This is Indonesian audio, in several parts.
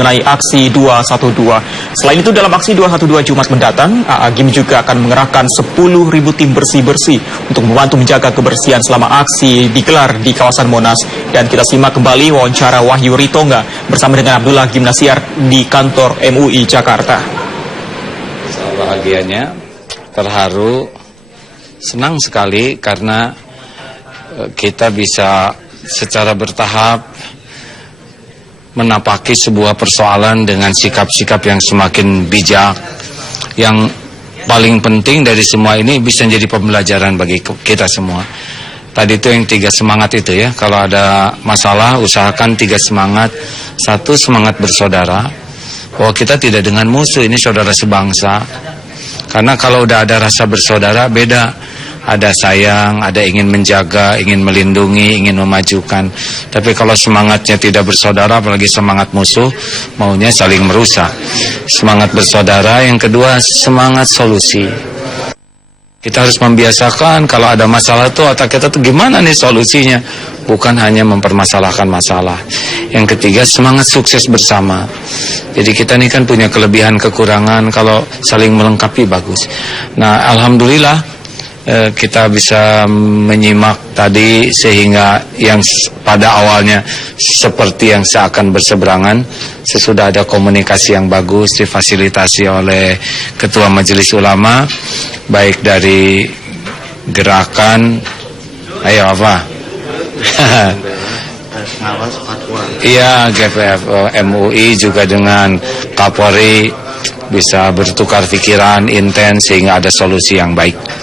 mengenai aksi 212. Selain itu, dalam aksi 212 Jumat mendatang, Agim juga akan mengerahkan 10.000 tim bersih-bersih untuk membantu menjaga kebersihan selama aksi digelar di kawasan Monas. Dan kita simak kembali wawancara Wahyu Ritonga bersama dengan Abdullah Gimnasiar di kantor MUI Jakarta. Bahagianya, terharu, senang sekali karena kita bisa secara bertahap menapaki sebuah persoalan dengan sikap-sikap yang semakin bijak. Yang paling penting dari semua ini bisa menjadi pembelajaran bagi kita semua. Tadi itu yang 3 semangat itu ya. Kalau ada masalah, usahakan 3 semangat. 1, semangat bersaudara, bahwa kita tidak dengan musuh, ini saudara sebangsa. Karena kalau udah ada rasa bersaudara, beda. Ada sayang, ada ingin menjaga, ingin melindungi, ingin memajukan. Tapi kalau semangatnya tidak bersaudara, apalagi semangat musuh, maunya saling merusak. Semangat bersaudara. Yang kedua, semangat solusi. Kita harus membiasakan kalau ada masalah itu otak kita tuh gimana nih solusinya, bukan hanya mempermasalahkan masalah. Yang ketiga, semangat sukses bersama. Jadi kita ini kan punya kelebihan kekurangan, kalau saling melengkapi bagus. Nah, alhamdulillah kita bisa menyimak tadi sehingga yang pada awalnya seperti yang seakan berseberangan, sesudah ada komunikasi yang bagus difasilitasi oleh Ketua Majelis Ulama, baik dari gerakan iya GPF MUI juga dengan Kapolri bisa bertukar pikiran intens sehingga ada solusi yang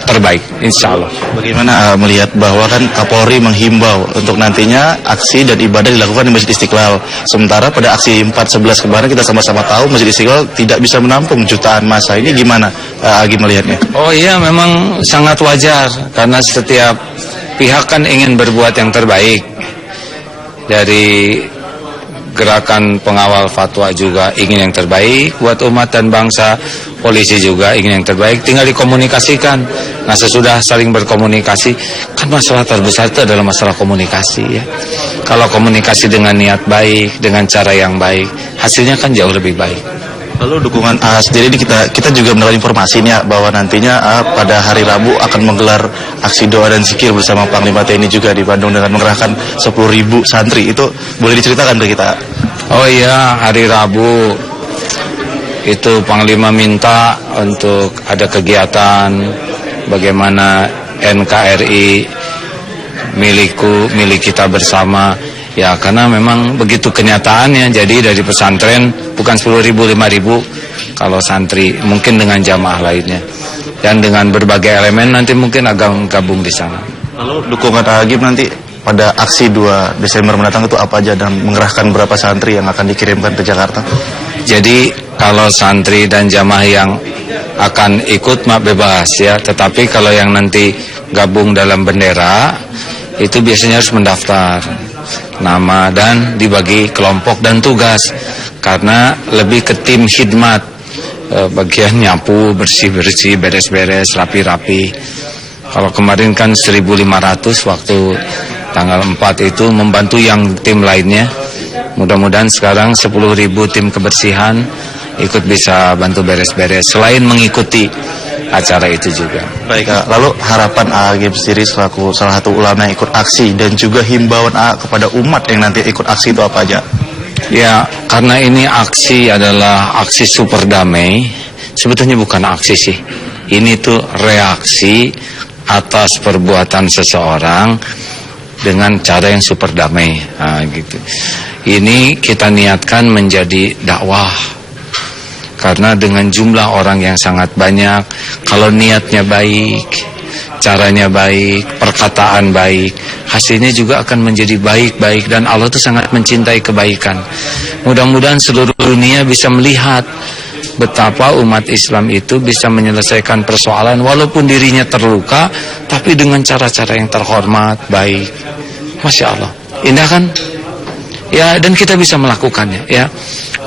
terbaik insya Allah. Bagaimana melihat bahwa kan Kapolri menghimbau untuk nantinya aksi dan ibadah dilakukan di Masjid Istiqlal, sementara pada aksi 4/11 kemarin kita sama-sama tahu Masjid Istiqlal tidak bisa menampung jutaan massa. Ini gimana Agi melihatnya? Oh iya, memang sangat wajar karena setiap pihak kan ingin berbuat yang terbaik. Dari gerakan pengawal fatwa juga ingin yang terbaik buat umat dan bangsa, polisi juga ingin yang terbaik, tinggal dikomunikasikan. Nah, sesudah saling berkomunikasi, kan masalah terbesar itu adalah masalah komunikasi ya. Kalau komunikasi dengan niat baik, dengan cara yang baik, hasilnya kan jauh lebih baik. Lalu dukungan sendiri kita juga mendapat informasi nih bahwa nantinya pada hari Rabu akan menggelar aksi doa dan zikir bersama Panglima TNI juga di Bandung dengan mengerahkan 10.000 santri. Itu boleh diceritakan ke kita? Oh iya, hari Rabu itu Panglima minta untuk ada kegiatan bagaimana NKRI milik kita bersama. Ya, karena memang begitu kenyataannya. Jadi dari pesantren bukan 10.000, 5.000 kalau santri, mungkin dengan jamaah lainnya. Dan dengan berbagai elemen nanti mungkin akan gabung di sana. Lalu dukungan Agim nanti pada aksi 2 Desember mendatang itu apa aja dan mengerahkan berapa santri yang akan dikirimkan ke Jakarta? Jadi kalau santri dan jamaah yang akan ikut bebas ya. Tetapi kalau yang nanti gabung dalam bendera itu biasanya harus mendaftar nama dan dibagi kelompok dan tugas, karena lebih ke tim khidmat, bagian nyapu, bersih-bersih, beres-beres, rapi-rapi. Kalau kemarin kan 1.500 waktu tanggal 4 itu membantu yang tim lainnya. Mudah-mudahan sekarang 10.000 tim kebersihan ikut bisa bantu beres-beres selain mengikuti acara itu juga. Baik, lalu harapan Agim sendiri selaku salah satu ulama yang ikut aksi dan juga himbauan kepada umat yang nanti ikut aksi itu apa aja? Ya, karena ini aksi adalah aksi super damai, sebetulnya bukan aksi sih. Ini tuh reaksi atas perbuatan seseorang dengan cara yang super damai. Nah, gitu. Ini kita niatkan menjadi dakwah. Karena dengan jumlah orang yang sangat banyak, kalau niatnya baik, caranya baik, perkataan baik, hasilnya juga akan menjadi baik-baik. Dan Allah itu sangat mencintai kebaikan. Mudah-mudahan seluruh dunia bisa melihat betapa umat Islam itu bisa menyelesaikan persoalan walaupun dirinya terluka, tapi dengan cara-cara yang terhormat, baik. Masya Allah, indah kan? Ya, dan kita bisa melakukannya ya.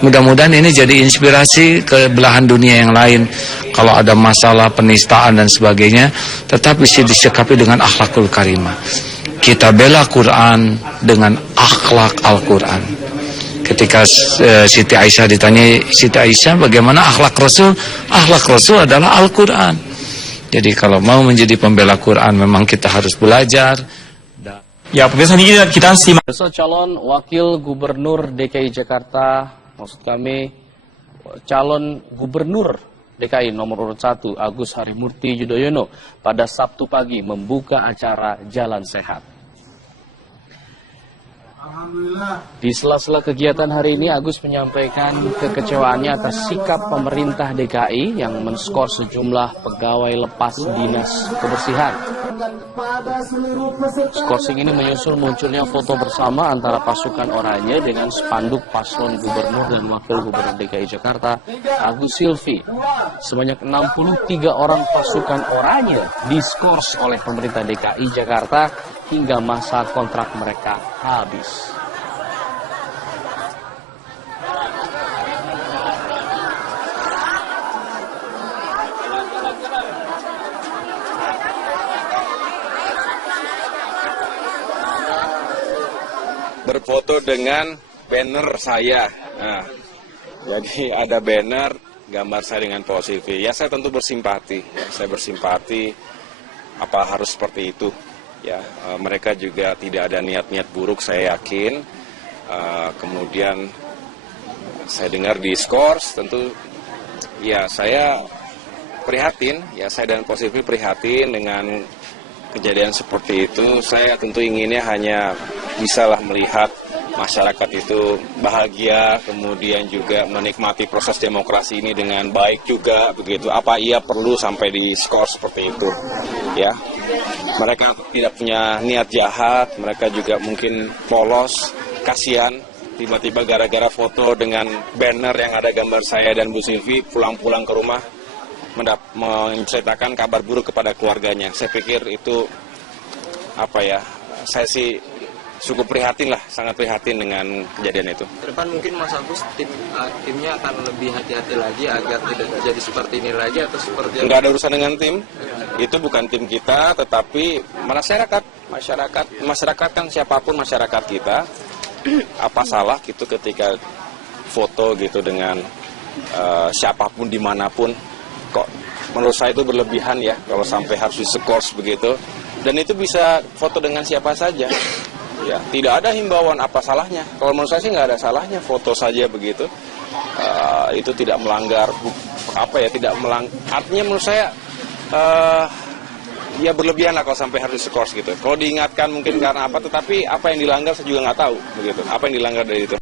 Mudah-mudahan ini jadi inspirasi ke belahan dunia yang lain. Kalau ada masalah penistaan dan sebagainya, tetap bisa disikapi dengan akhlakul karimah. Kita bela Quran dengan akhlak Al-Quran. Ketika Siti Aisyah ditanya, Siti Aisyah bagaimana akhlak Rasul? Akhlak Rasul adalah Al-Quran. Jadi kalau mau menjadi pembela Quran memang kita harus belajar. Ya, pemirsa ini kita simak. Calon Wakil Gubernur DKI Jakarta, maksud kami calon Gubernur DKI nomor urut 1 Agus Harimurti Yudhoyono pada Sabtu pagi membuka acara Jalan Sehat. Di sela-sela kegiatan hari ini, Agus menyampaikan kekecewaannya atas sikap pemerintah DKI yang menskor sejumlah pegawai lepas dinas kebersihan. Skorsing ini menyusul munculnya foto bersama antara pasukan Oranye dengan spanduk paslon gubernur dan wakil gubernur DKI Jakarta, Agus Silvi. Sebanyak 63 orang pasukan Oranye diskors oleh pemerintah DKI Jakarta hingga masa kontrak mereka habis. Berfoto dengan banner saya. Nah, jadi ada banner gambar saya dengan Pak Silvi. Ya, saya tentu bersimpati. Saya bersimpati. Apa harus seperti itu? Ya, mereka juga tidak ada niat-niat buruk, saya yakin. Kemudian saya dengar di skors, tentu ya saya prihatin. Ya, saya dan Pak Silvi prihatin dengan kejadian seperti itu. Saya tentu inginnya hanya bisalah melihat masyarakat itu bahagia, kemudian juga menikmati proses demokrasi ini dengan baik juga, begitu. Apa ia perlu sampai di skor seperti itu? Ya, mereka tidak punya niat jahat, mereka juga mungkin polos, kasihan. Tiba-tiba gara-gara foto dengan banner yang ada gambar saya dan Bu Silvi, pulang-pulang ke rumah menceritakan kabar buruk kepada keluarganya. Saya pikir itu apa ya? Saya sih cukup prihatin lah, sangat prihatin dengan kejadian itu. Ke depan mungkin Mas Agus timnya akan lebih hati-hati lagi agar tidak terjadi seperti ini lagi atau seperti Enggak ada urusan dengan tim, itu bukan tim kita, tetapi masyarakat kan siapapun masyarakat kita. Apa salah gitu ketika foto gitu dengan siapapun dimanapun? Kok menurut saya itu berlebihan ya kalau sampai harus diskors begitu. Dan itu bisa foto dengan siapa saja. Ya, tidak ada himbauan, apa salahnya? Kalau menurut saya sih nggak ada salahnya, foto saja begitu. Itu tidak melanggar artinya menurut saya ya berlebihan lah kalau sampai harus diskors gitu. Kalau diingatkan mungkin karena apa, tetapi apa yang dilanggar saya juga nggak tahu begitu. Apa yang dilanggar dari itu?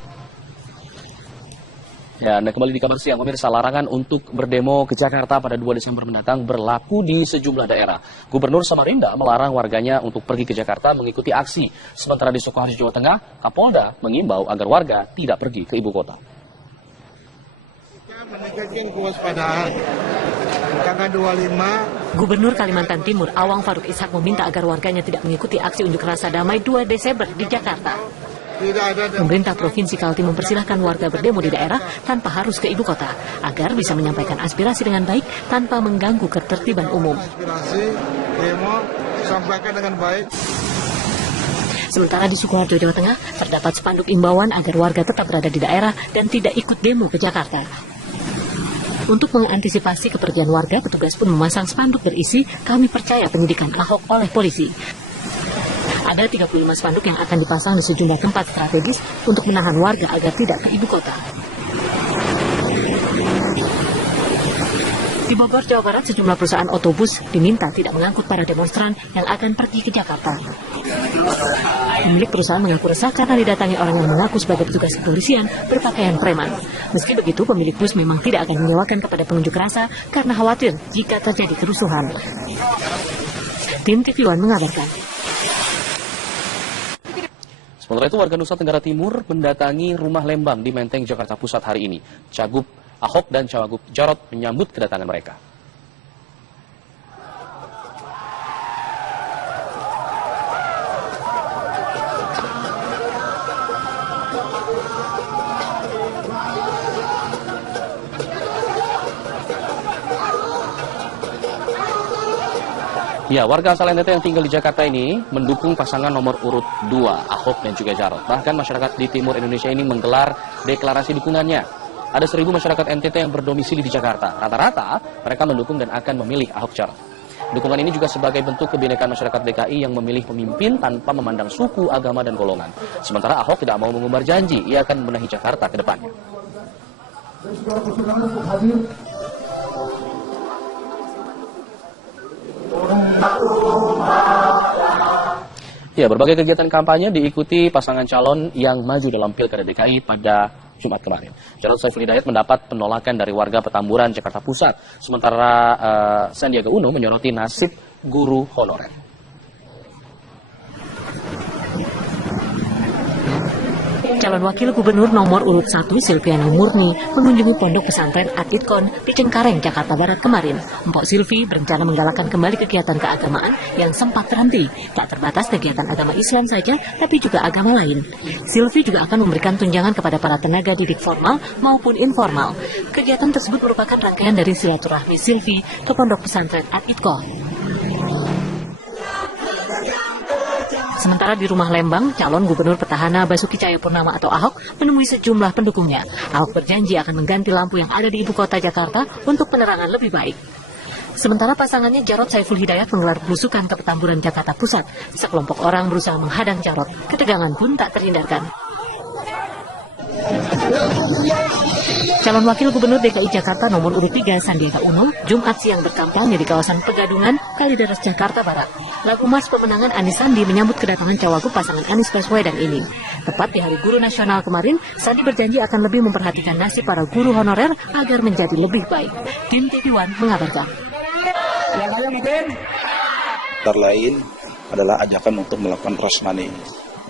Ya, dan kembali di kabar siang, pemirsa, larangan untuk berdemo ke Jakarta pada 2 Desember mendatang berlaku di sejumlah daerah. Gubernur Samarinda melarang warganya untuk pergi ke Jakarta mengikuti aksi. Sementara di Sukoharjo, Jawa Tengah, Kapolda mengimbau agar warga tidak pergi ke ibu kota. Meningkatkan kewaspadaan. Tanggal 25. Gubernur Kalimantan Timur Awang Faruk Ishak meminta agar warganya tidak mengikuti aksi unjuk rasa damai 2 Desember di Jakarta. Pemerintah Provinsi Kaltim mempersilahkan warga berdemo di daerah tanpa harus ke ibu kota agar bisa menyampaikan aspirasi dengan baik tanpa mengganggu ketertiban umum. Aspirasi, demo, sampaikan dengan baik. Sementara di Sukoharjo, Jawa Tengah, terdapat spanduk imbauan agar warga tetap berada di daerah dan tidak ikut demo ke Jakarta. Untuk mengantisipasi kepergian warga, petugas pun memasang spanduk berisi, "Kami percaya penyidikan Ahok oleh polisi." Ada 35 spanduk yang akan dipasang di sejumlah tempat strategis untuk menahan warga agar tidak ke ibu kota. Di Bogor, Jawa Barat, sejumlah perusahaan otobus diminta tidak mengangkut para demonstran yang akan pergi ke Jakarta. Pemilik perusahaan mengaku resah karena didatangi orang yang mengaku sebagai petugas kepolisian berpakaian preman. Meski begitu, pemilik bus memang tidak akan menyewakan kepada pengunjuk rasa karena khawatir jika terjadi kerusuhan. Tim TV One mengabarkan. Sementara itu, warga Nusa Tenggara Timur mendatangi rumah Lembang di Menteng, Jakarta Pusat hari ini. Cagup Ahok dan Cawagup Jarot menyambut kedatangan mereka. Ya, warga asal NTT yang tinggal di Jakarta ini mendukung pasangan nomor urut 2, Ahok dan juga Jarot. Bahkan masyarakat di timur Indonesia ini menggelar deklarasi dukungannya. Ada 1.000 masyarakat NTT yang berdomisili di Jakarta. Rata-rata mereka mendukung dan akan memilih Ahok Jarot. Dukungan ini juga sebagai bentuk kebinekaan masyarakat DKI yang memilih pemimpin tanpa memandang suku, agama, dan golongan. Sementara Ahok tidak mau mengumbar janji, ia akan membenahi Jakarta ke depannya. Ya, berbagai kegiatan kampanye diikuti pasangan calon yang maju dalam Pilkada DKI pada Jumat kemarin. Jarod Saiful Hidayat mendapat penolakan dari warga Petamburan, Jakarta Pusat. Sementara Sandiaga Uno menyoroti nasib guru honorer. Calon Wakil Gubernur nomor urut 1 Silviana Murni mengunjungi pondok pesantren At-Idqon di Cengkareng, Jakarta Barat kemarin. Mpok Silvi berencana menggalakkan kembali kegiatan keagamaan yang sempat terhenti. Tak terbatas kegiatan agama Islam saja, tapi juga agama lain. Silvi juga akan memberikan tunjangan kepada para tenaga didik formal maupun informal. Kegiatan tersebut merupakan rangkaian dari silaturahmi Silvi ke pondok pesantren At-Idqon. Sementara di rumah Lembang, calon gubernur petahana Basuki Cahayapurnama atau Ahok menemui sejumlah pendukungnya. Ahok berjanji akan mengganti lampu yang ada di ibu kota Jakarta untuk penerangan lebih baik. Sementara pasangannya Jarod Saiful Hidayat menggelar belusukan ke Petamburan, Jakarta Pusat. Sekelompok orang berusaha menghadang Jarod. Ketegangan pun tak terhindarkan. Calon Wakil Gubernur DKI Jakarta nomor urut 3 Sandiaga Uno Jumat siang berkampanye di kawasan Pegadungan, Kalideres, Jakarta Barat. Lagu Mas Pemenangan Anies Sandi menyambut kedatangan cawagup pasangan Anies Baswedan ini. Tepat di Hari Guru Nasional kemarin, Sandi berjanji akan lebih memperhatikan nasib para guru honorer agar menjadi lebih baik. Tim TV One mengabarkan. Yang lain adalah ajakan untuk melakukan rush money,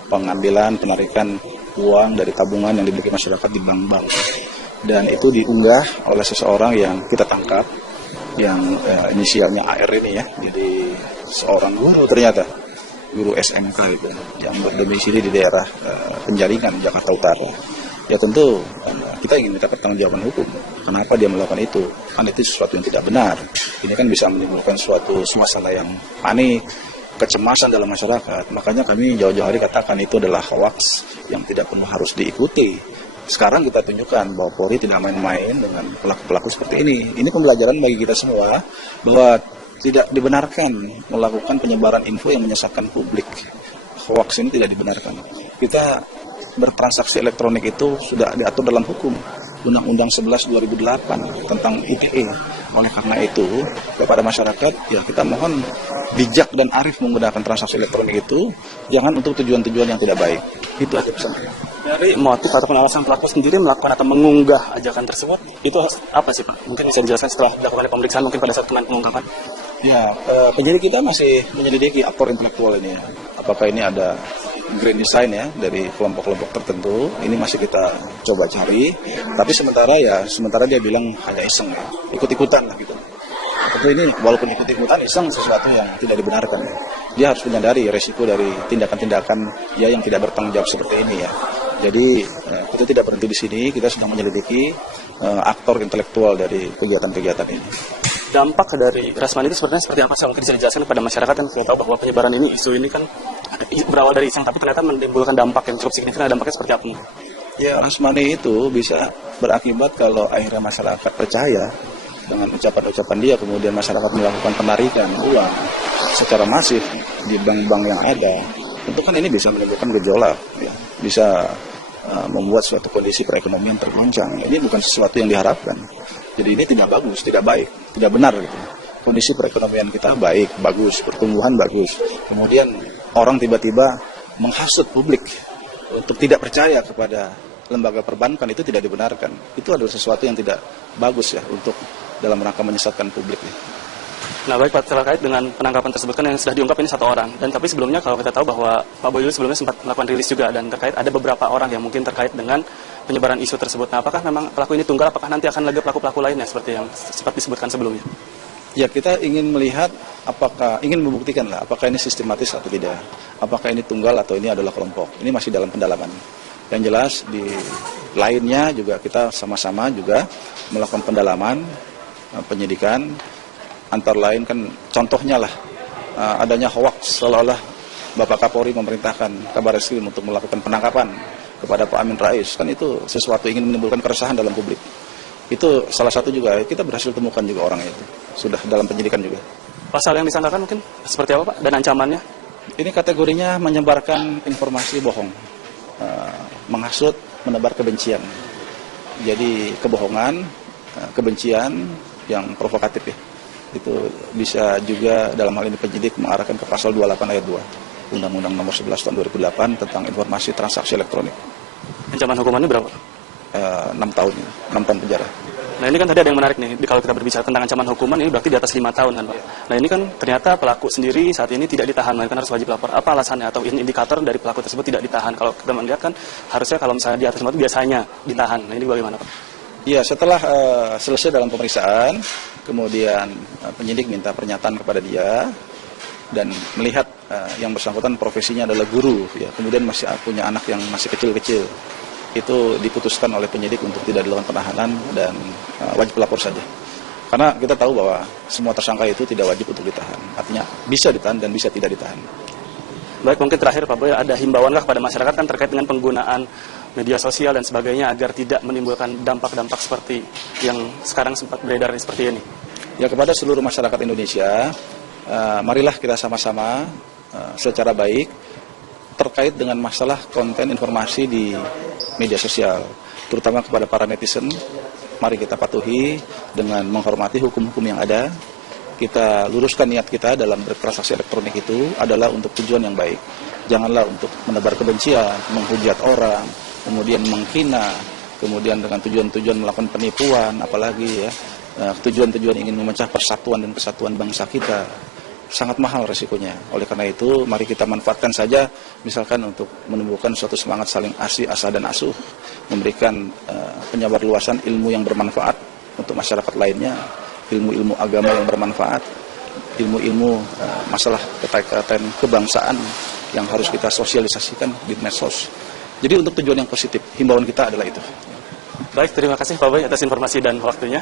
pengambilan, penarikan uang dari tabungan yang dimiliki masyarakat di bank-bank. Dan itu diunggah oleh seseorang yang kita tangkap, yang inisialnya AR ini ya, jadi seorang guru ternyata, guru SMK itu, yang berdomisili di daerah Penjaringan, Jakarta Utara. Ya tentu kita ingin minta pertanggungjawaban hukum. Kenapa dia melakukan itu? Karena itu sesuatu yang tidak benar. Ini kan bisa menimbulkan suatu suasana yang panik, kecemasan dalam masyarakat. Makanya kami jauh-jauh hari katakan itu adalah hoax yang tidak perlu harus diikuti. Sekarang kita tunjukkan bahwa Polri tidak main-main dengan pelaku-pelaku seperti ini. Ini pembelajaran bagi kita semua bahwa tidak dibenarkan melakukan penyebaran info yang menyesatkan publik. Hoax ini tidak dibenarkan. Kita bertransaksi elektronik itu sudah diatur dalam hukum. Undang-Undang 11 2008 tentang ITE. Oleh karena itu, kepada masyarakat, ya kita mohon bijak dan arif menggunakan transaksi elektronik itu, jangan untuk tujuan-tujuan yang tidak baik. Itu aja pesan saya. Dari motif ataupun alasan pelaku sendiri melakukan atau mengunggah ajakan tersebut, itu apa sih Pak? Mungkin bisa dijelaskan setelah dilakukan pemeriksaan, mungkin pada saat kemarin pengungkapan. Ya, penyidik kita masih menyelidiki aktor intelektual ini ya. Apakah ini ada grand design ya dari kelompok-kelompok tertentu, ini masih kita coba cari. Tapi sementara dia bilang hanya iseng ya, ikut-ikutan lah gitu. Tapi ini walaupun ikut-ikutan iseng sesuatu yang tidak dibenarkan. Dia harus menyadari resiko dari tindakan-tindakan ya yang tidak bertanggung jawab seperti ini ya. Jadi kita tidak berhenti di sini, kita sedang menyelidiki aktor intelektual dari kegiatan-kegiatan ini. Dampak dari Rasman itu sebenarnya seperti apa sih? Mungkin bisa dijelaskan kepada masyarakat yang sudah tahu bahwa penyebaran ini, isu ini kan berawal dari iseng, tapi ternyata menimbulkan dampak yang cukup signifikan. Dampaknya seperti apa? Ya, Rasmani itu bisa berakibat kalau akhirnya masyarakat percaya dengan ucapan-ucapan dia, kemudian masyarakat melakukan penarikan uang secara masif di bank-bank yang ada. Tentu kan ini bisa menimbulkan gejolak, ya. Bisa membuat suatu kondisi perekonomian tergoncang. Ini bukan sesuatu yang diharapkan. Jadi ini tidak bagus, tidak baik, tidak benar gitu. Kondisi perekonomian kita baik, bagus, pertumbuhan bagus. Kemudian orang tiba-tiba menghasut publik untuk tidak percaya kepada lembaga perbankan, itu tidak dibenarkan. Itu adalah sesuatu yang tidak bagus ya untuk dalam rangka menyesatkan publik. Nah baik Pak, terkait dengan penangkapan tersebut kan yang sudah diungkap ini 1 orang. Dan tapi sebelumnya kalau kita tahu bahwa Pak Boy sebelumnya sempat melakukan rilis juga, dan terkait ada beberapa orang yang mungkin terkait dengan penyebaran isu tersebut. Nah apakah memang pelaku ini tunggal, apakah nanti akan lagi pelaku-pelaku lainnya seperti yang sempat disebutkan sebelumnya? Ya kita ingin melihat ingin membuktikan lah apakah ini sistematis atau tidak. Apakah ini tunggal atau ini adalah kelompok. Ini masih dalam pendalaman. Yang jelas di lainnya juga kita sama-sama juga melakukan pendalaman, penyidikan. Antara lain kan contohnya lah adanya hoaks seolah-olah Bapak Kapolri memerintahkan Kabar Reskrim untuk melakukan penangkapan kepada Pak Amin Rais, kan itu sesuatu ingin menimbulkan keresahan dalam publik. Itu salah satu juga kita berhasil temukan juga orangnya itu, sudah dalam penyidikan juga. Pasal yang disangkakan mungkin seperti apa Pak, dan ancamannya? Ini kategorinya menyebarkan informasi bohong, menghasut, menebar kebencian. Jadi kebohongan, kebencian yang provokatif ya. Itu bisa juga dalam hal ini penyidik mengarahkan ke pasal 28 ayat 2 Undang-Undang Nomor 11 Tahun 2008 tentang informasi transaksi elektronik. Ancaman hukumannya berapa? 6 tahun penjara. Nah ini kan tadi ada yang menarik nih, kalau kita berbicara tentang ancaman hukuman ini berarti di atas 5 tahun kan Pak. Nah ini kan ternyata pelaku sendiri saat ini tidak ditahan, mereka harus wajib lapor. Apa alasannya atau indikator dari pelaku tersebut tidak ditahan? Kalau kita melihat kan harusnya kalau misalnya di atas 5 itu biasanya ditahan. Nah ini bagaimana Pak? Iya, setelah selesai dalam pemeriksaan, kemudian penyidik minta pernyataan kepada dia dan melihat yang bersangkutan profesinya adalah guru, ya, kemudian masih punya anak yang masih kecil-kecil, itu diputuskan oleh penyidik untuk tidak dilakukan penahanan dan wajib lapor saja. Karena kita tahu bahwa semua tersangka itu tidak wajib untuk ditahan, artinya bisa ditahan dan bisa tidak ditahan. Baik, mungkin terakhir Pak Boy, ada himbauan kepada masyarakat kan terkait dengan penggunaan media sosial dan sebagainya agar tidak menimbulkan dampak-dampak seperti yang sekarang sempat beredar seperti ini? Ya, kepada seluruh masyarakat Indonesia, marilah kita sama-sama secara baik terkait dengan masalah konten informasi di media sosial, terutama kepada para netizen. Mari kita patuhi dengan menghormati hukum-hukum yang ada. Kita luruskan niat kita dalam bertransaksi elektronik itu adalah untuk tujuan yang baik. Janganlah untuk menebar kebencian, menghujat orang, kemudian menghina, kemudian dengan tujuan-tujuan melakukan penipuan, apalagi ya tujuan-tujuan ingin memecah persatuan dan kesatuan bangsa kita. Sangat mahal resikonya. Oleh karena itu, mari kita manfaatkan saja, misalkan untuk menumbuhkan suatu semangat saling asa dan asuh, memberikan penyebarluasan ilmu yang bermanfaat untuk masyarakat lainnya, ilmu-ilmu agama yang bermanfaat, ilmu-ilmu masalah kaitan kebangsaan yang harus kita sosialisasikan di medsos. Jadi untuk tujuan yang positif, himbauan kita adalah itu. Baik, terima kasih Pak Boy atas informasi dan waktunya.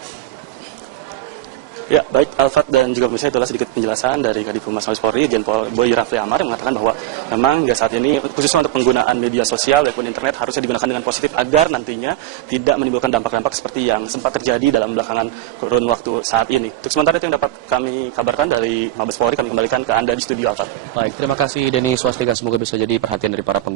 Ya, baik Alfat dan juga pemirsa, itulah sedikit penjelasan dari Kadif Humas Mabes Polri, Jenderal Boy Rafli Amar, yang mengatakan bahwa memang hingga saat ini khususnya untuk penggunaan media sosial maupun internet harusnya digunakan dengan positif agar nantinya tidak menimbulkan dampak-dampak seperti yang sempat terjadi dalam belakangan kurun waktu saat ini. Untuk sementara itu yang dapat kami kabarkan dari Mabes Polri, kami kembalikan ke Anda di studio Alfat. Baik, terima kasih Denny Swastika, semoga bisa jadi perhatian dari para pengguna.